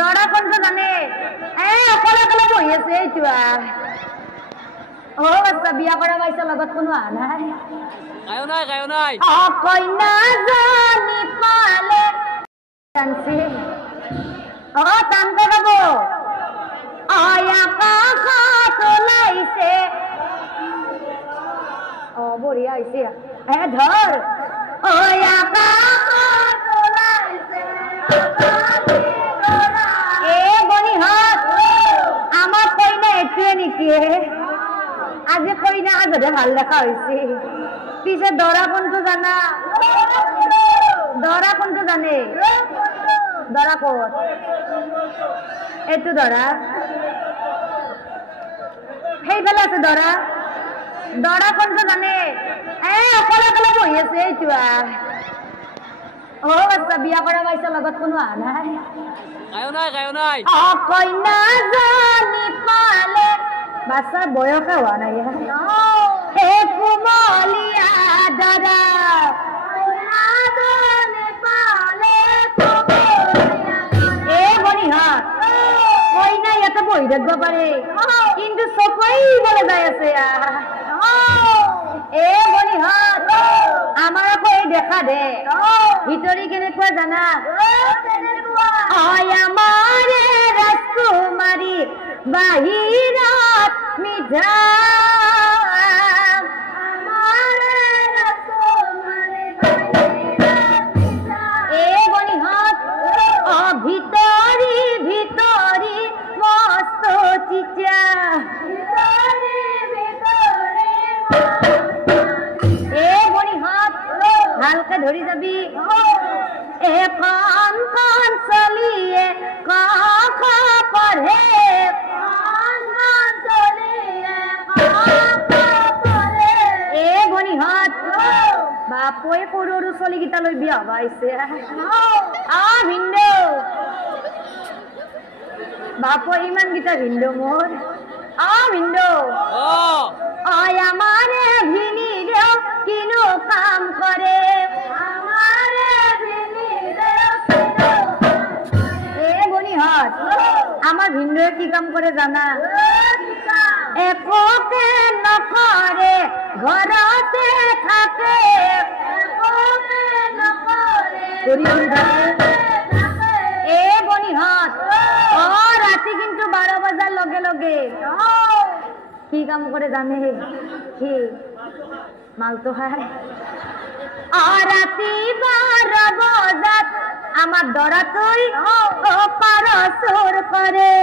দৰা কোনটো জানে অকলে অকলে বহি আছে এইটো আচ্ছা বিয়া কৰা পাইছা লগত কোনো অহা নাই গায়ো নাই কইনা জানি পালে জানছি টানতে গাব আকাশত ওলাইছে বঢ়িয়া হৈছে ধৰ আকাশত ওলাইছে বনিহঁত আমাৰ কইনা এইটোৱে নেকি আজি কইনা আজতে ভাল দেখা হৈছে পিছে দৰা কোনটো জানা দৰা কোনটো জানে দৰা ক'ত এইটো দৰা সেইফালে আছে দৰা দৰা কোনটো জানে অকলে অকলে বহি আছে এইটো আচ্ছা বিয়া কৰা পাইছা লগত কোনো অহা নাই গায়ো নাই কইনা জানি পালে বাচ্চাৰ বয়সে হোৱা নাই কুমলীয়া দৰা বনিহঁত কইনা ইয়াতে বহি থাকিব পাৰে কিন্তু চকুৱাই বলে যাই আছে বনিহঁত আমাৰ আকৌ এই দেখা দে ভিতৰি কেনেকুৱা জানা আমাৰ ৰাজকুমাৰী বাহিৰত মিঠা বনিহঁত ভিতৰি ভিতৰি মস্ত চিঠা বনিহঁত ভালকে ধৰি যাবি এখন চলিয়ে ক পঢ়ে বনিহঁত বাপয়ে সৰু সৰু ছোৱালীকেইটা লৈ বিয়া হব আহিছে ভিন্দু বাপৰ ইমান কেইটা ভিন্দু মোৰ ভিন্দু আমাৰে ভিনিদেউ কিনো কাম কৰে বনিহঁত আমাৰ ভিন্দুৱে কি কাম কৰে জানা একোকে নকৰে ঘৰতে থাকে বনিহঁত ৰাতি কিন্তু 12 বজাৰ লগে লগে কি কাম কৰে জানে কি মালটো খায় ৰাতি 12 বজাত আমাৰ দৰাটোই পাৰ চোৰ কৰে